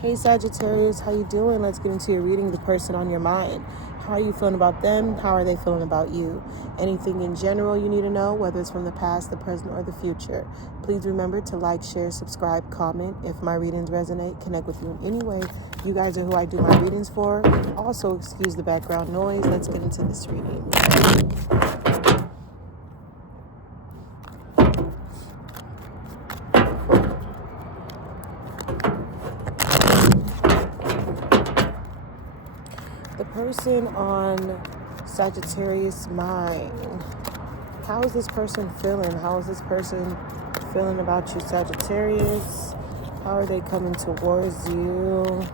Hey Sagittarius, how you doing? Let's get into your reading. The person on your mind. How are you feeling about them? How are they feeling about you? Anything in general you need to know, whether it's from the past, the present, or the future. Please remember to like, share, subscribe, comment. If my readings resonate, connect with you in any way. You guys are who I do my readings for. Also, excuse the background noise. Let's get into this reading. The person on Sagittarius mind. How is this person feeling? How is this person feeling about you, Sagittarius? How are they coming towards you?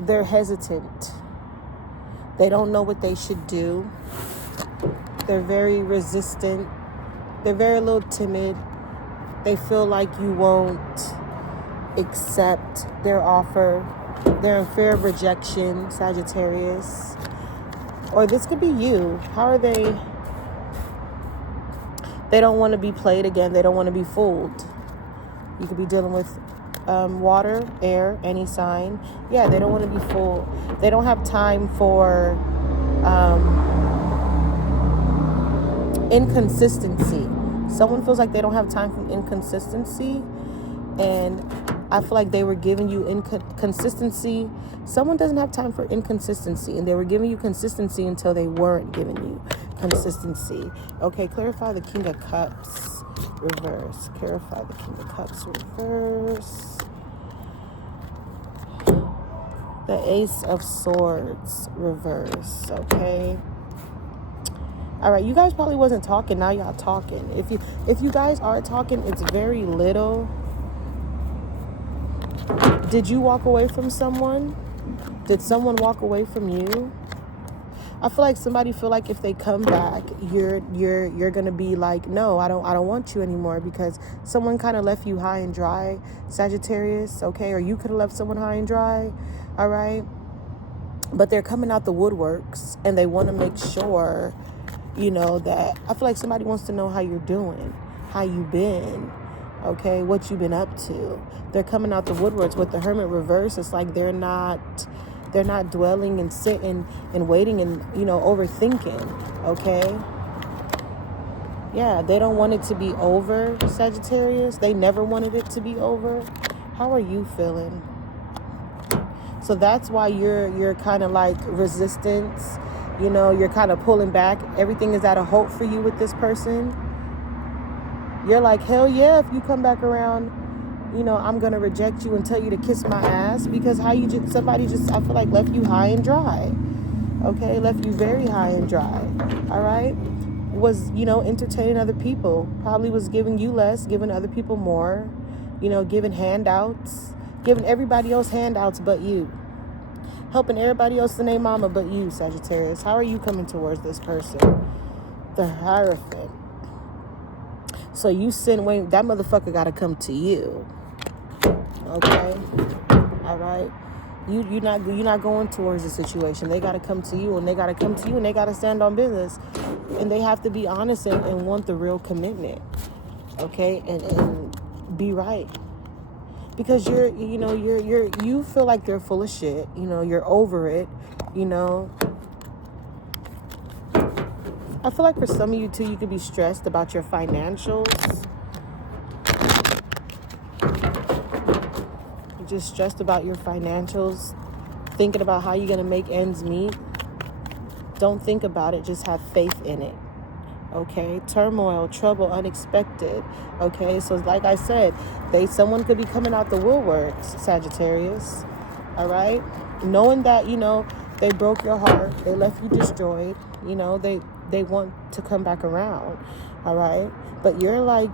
They're hesitant. They don't know what they should do. They're very resistant. They're very a little timid. They feel like you won't accept their offer. They're in fear of rejection, Sagittarius. Or this could be you. How are they? They don't want to be played again. They don't want to be fooled. You could be dealing with water, air, any sign. Yeah, they don't want to be fooled. They don't have time for inconsistency. Someone feels like they don't have time for inconsistency, and I feel like they were giving you inconsistency. Someone doesn't have time for inconsistency, and they were giving you consistency until they weren't giving you consistency. Okay, clarify the King of Cups reverse. Clarify the King of Cups reverse. The Ace of Swords reverse. Okay. All right, you guys probably wasn't talking. Now y'all talking. If you guys are talking, it's very little. Did you walk away from someone? Did someone walk away from you? I feel like somebody feel like if they come back, you're gonna be like, no, I don't want you anymore, because someone kind of left you high and dry, Sagittarius. Okay, or you could have left someone high and dry. All right, but they're coming out the woodworks and they want to make sure. You know, that I feel like somebody wants to know how you're doing, how you been, okay, what you've been up to. They're coming out the woodworks with the Hermit reverse. It's like they're not dwelling and sitting and waiting and, overthinking, okay? Yeah, they don't want it to be over, Sagittarius. They never wanted it to be over. How are you feeling? So that's why you're kind of like resistance. You're kind of pulling back. Everything is out of hope for you with this person. You're like, hell yeah, if you come back around, I'm going to reject you and tell you to kiss my ass, because somebody I feel like left you high and dry. Okay, left you very high and dry. All right, was, entertaining other people. Probably was giving you less, giving other people more, giving handouts, giving everybody else handouts but you. Helping everybody else in their mama but you, Sagittarius. How are you coming towards this person? The Hierophant. So you that motherfucker got to come to you. Okay? All right? You're not going towards the situation. They got to come to you, and they got to come to you, and they got to stand on business. And they have to be honest and want the real commitment. Okay? And be right. Because you feel like they're full of shit. You're over it. I feel like for some of you too, you could be stressed about your financials. You're just stressed about your financials, thinking about how you're gonna make ends meet. Don't think about it. Just have faith in it. Okay, turmoil, trouble, unexpected. Okay, so like I said, someone could be coming out the woodworks, Sagittarius. All right, knowing that they broke your heart, they left you destroyed. They want to come back around. All right, but you're like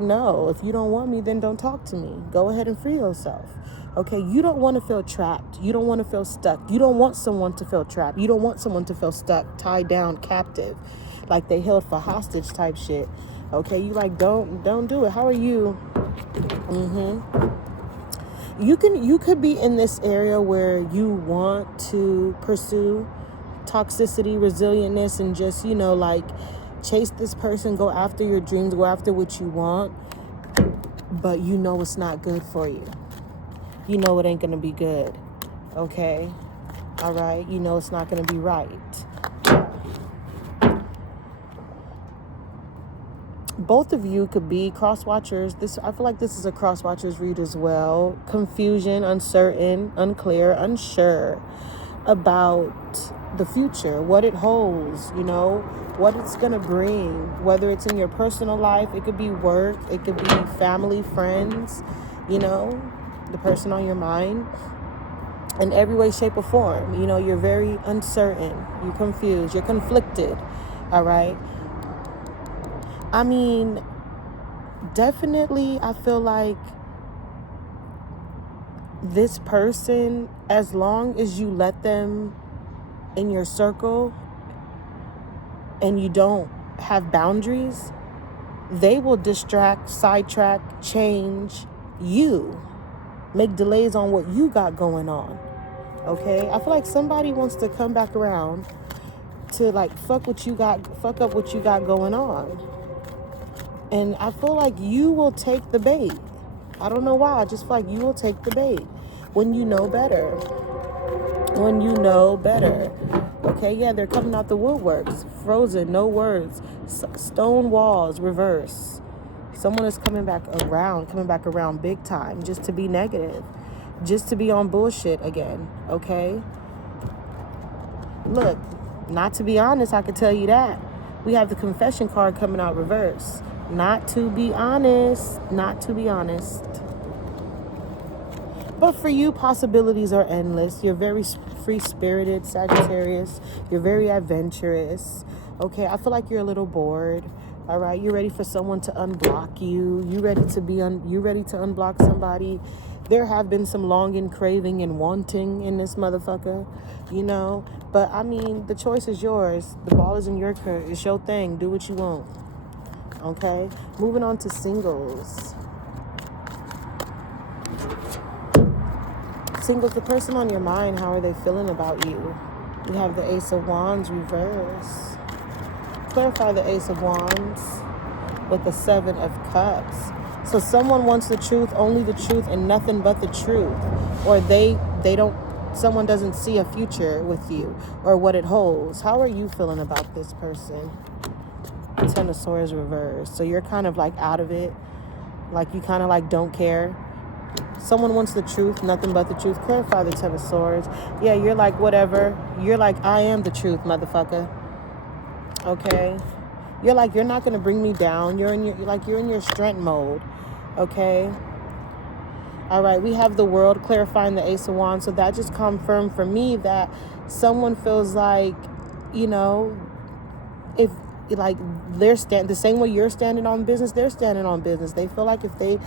no. If you don't want me, then don't talk to me. Go ahead and free yourself. Okay, you don't want to feel trapped. You don't want to feel stuck. You don't want someone to feel trapped. You don't want someone to feel stuck, tied down, captive. Like they held for hostage type shit. Okay, you like don't do it. How are you? You could be in this area where you want to pursue toxicity, resilientness, and just chase this person, go after your dreams, go after what you want, but you know it's not good for you. You know it ain't gonna be good, okay? All right, you know it's not gonna be right. Both of you could be cross-watchers. I feel like this is a cross-watchers read as well. Confusion, uncertain, unclear, unsure about the future, what it holds, you know, what it's gonna bring, whether it's in your personal life, it could be work, it could be family, friends, you know, the person on your mind. In every way, shape, or form, you know, you're very uncertain, you're confused, you're conflicted, all right? I mean, definitely, I feel like this person, as long as you let them in your circle and you don't have boundaries, they will distract, sidetrack, change you, make delays on what you got going on, okay? I feel like somebody wants to come back around to like fuck up what you got going on. And I feel like you will take the bait. I don't know why. I just feel like you will take the bait when you know better. When you know better. Okay, yeah, they're coming out the woodworks. Frozen, no words. Stone walls, reverse. Someone is coming back around big time, just to be negative. Just to be on bullshit again, okay? Look, not to be honest, I can tell you that. We have the confession card coming out reverse. Not to be honest. But for you, possibilities are endless. You're very free-spirited, Sagittarius. You're very adventurous. Okay, I feel like you're a little bored. All right, you're ready for someone to unblock you. You ready to unblock somebody. There have been some longing, craving, and wanting in this motherfucker, you know. But I mean, the choice is yours. The ball is in your court. It's your thing. Do what you want. Okay, moving on to singles. Singles, the person on your mind, how are they feeling about you? We have the Ace of Wands reverse. Clarify the Ace of Wands with the Seven of Cups. So someone wants the truth, only the truth, and nothing but the truth. Or someone doesn't see a future with you or what it holds. How are you feeling about this person? Ten of Swords reverse. So you're kind of like out of it. Like you kind of like don't care. Someone wants the truth, nothing but the truth. Clarify the Ten of Swords. Yeah, you're like whatever. You're like, I am the truth, motherfucker. Okay? You're like, you're not going to bring me down. You're in your strength mode. Okay? All right, we have the World clarifying the Ace of Wands. So that just confirmed for me that someone feels like, you know, if like they're the same way you're standing on business, they're standing on business. They feel like if they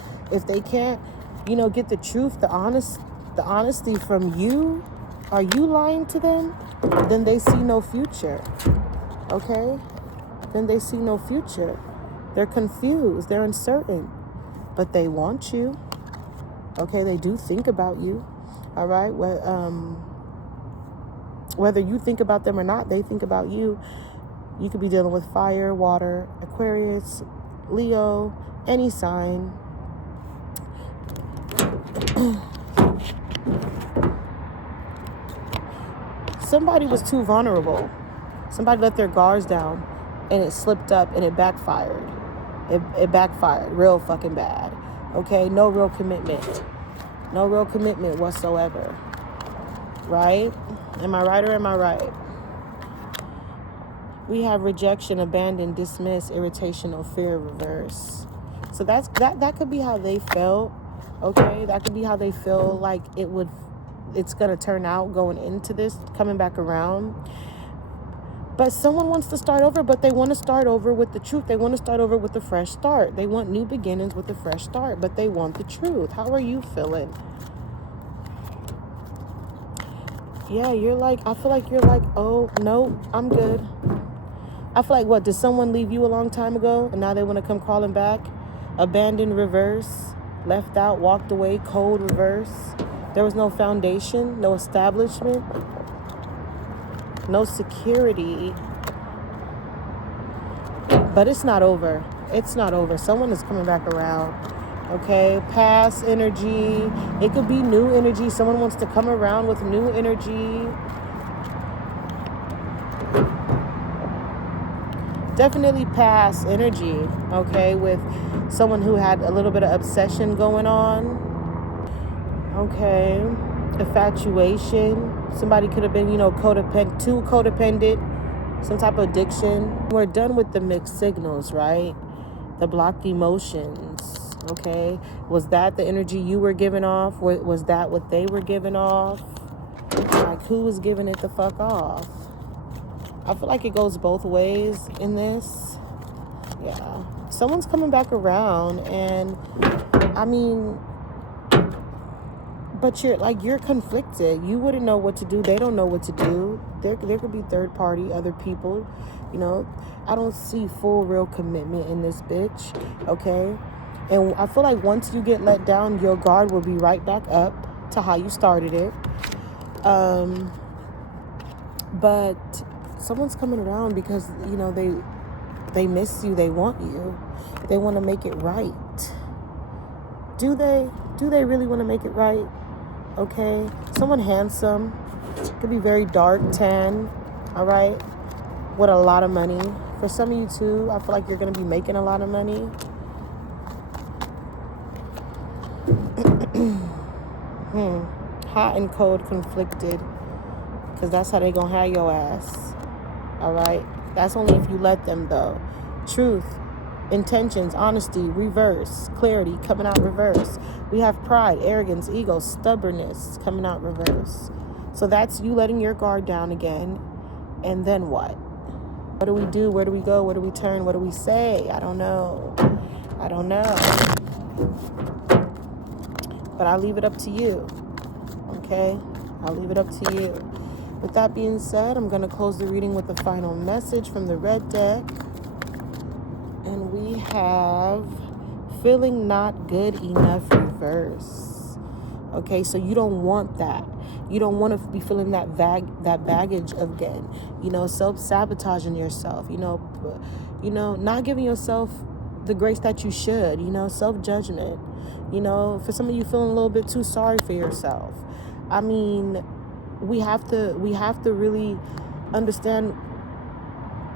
can't, you know, get the truth, the honesty from you, are you lying to them? Then they see no future. Okay? Then they see no future. They're confused. They're uncertain. But they want you. Okay? They do think about you. All right? Whether you think about them or not, they think about you. You could be dealing with fire, water, Aquarius, Leo, any sign. Somebody was too vulnerable. Somebody let their guards down and it slipped up and it backfired. It backfired real fucking bad. Okay? No real commitment. No real commitment whatsoever. Right? Am I right or am I right? We have rejection, abandon, dismiss, irritation, or fear reverse. So that could be how they felt. Okay? That could be how they feel like it's going to turn out going into this, coming back around. But someone wants to start over, but they want to start over with the truth. They want to start over with a fresh start. They want new beginnings with a fresh start, but they want the truth. How are you feeling? Yeah, I feel like you're like, oh, no, I'm good. I feel like, what, did someone leave you a long time ago and now they want to come crawling back? Abandoned reverse, left out, walked away, cold reverse. There was no foundation, no establishment, no security. But it's not over. It's not over. Someone is coming back around. Okay, past energy. It could be new energy. Someone wants to come around with new energy. Definitely past energy, okay, with someone who had a little bit of obsession going on. Okay, infatuation. Somebody could have been, too codependent, some type of addiction. We're done with the mixed signals, right? The blocked emotions, okay? Was that the energy you were giving off? Was that what they were giving off? Like, who was giving it the fuck off? I feel like it goes both ways in this. Yeah. Someone's coming back around, and I mean, but you're conflicted. You wouldn't know what to do. They don't know what to do. There could be third party, other people. I don't see full real commitment in this bitch. Okay. And I feel like once you get let down, your guard will be right back up to how you started it. But someone's coming around because, they miss you. They want you. They want to make it right. Do they? Do they really want to make it right? Okay. Someone handsome. Could be very dark, tan. All right. With a lot of money. For some of you too, I feel like you're going to be making a lot of money. Hot and cold, conflicted. Because that's how they going to have your ass. All right. That's only if you let them, though. Truth, intentions, honesty, reverse, clarity, coming out reverse. We have pride, arrogance, ego, stubbornness, coming out reverse. So that's you letting your guard down again. And then what? What do we do? Where do we go? Where do we turn? What do we say? I don't know. But I'll leave it up to you. Okay? I'll leave it up to you. With that being said, I'm going to close the reading with the final message from the red deck. And we have feeling not good enough reverse. Okay, so you don't want that. You don't want to be feeling that baggage again. Self-sabotaging yourself. Not giving yourself the grace that you should. Self-judgment. For some of you feeling a little bit too sorry for yourself. I mean, we have to really understand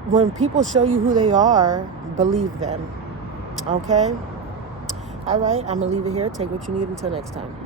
when people show you who they are, believe them. Okay? All right, I'm going to leave it here. Take what you need until next time.